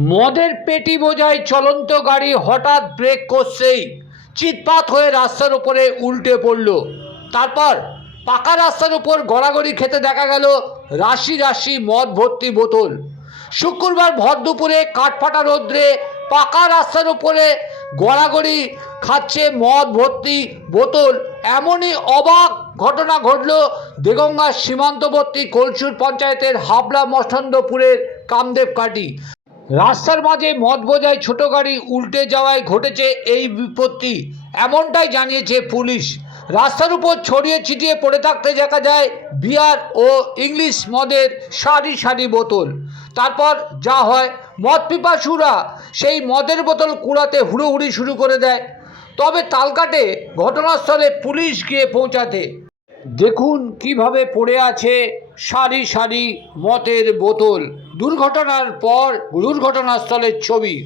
মদের পেটি বোঝায় চলন্ত গাড়ি হঠাৎ ব্রেক করছেই। চিৎপাত হয়ে রাস্তার উপরে উল্টে পড়ল। তারপর পাকা রাস্তার উপর গড়াগড়ি খেতে দেখা গেল রাশি রাশি মদ ভর্তি বোতল। শুক্রবার ভর দুপুরে কাঠফাটা রৌদ্রে পাকা রাস্তার উপরে গড়াগড়ি খাচ্ছে মদ ভর্তি বোতল। এমনই অবাক ঘটনা ঘটল দেগঙ্গার সীমান্তবর্তী কলসুর পঞ্চায়েতের হাবড়া মঠন্দপুরের কামদেব কাটি রাস্তার মাঝে মদ বোঝায় ছোট গাড়ি উল্টে যাওয়ায় ঘটেছে এই বিপত্তি। এমনটাই জানিয়েছে পুলিশ। রাস্তার উপর ছড়িয়ে ছিটিয়ে পড়ে থাকতে দেখা যায় বিয়ার ও ইংলিশ মদের সারি সারি বোতল। তারপর যা হয়, মদ পিপাসুরা সেই মদের বোতল কুড়াতে হুড়োহুড়ি শুরু করে দেয়। তবে তালকাটে ঘটনাস্থলে পুলিশ গিয়ে পৌঁছাতে। দেখুন কীভাবে পড়ে আছে সারি সারি মতের বোতল। দুর্ঘটনার পর দুর্ঘটনাস্থলের ছবি।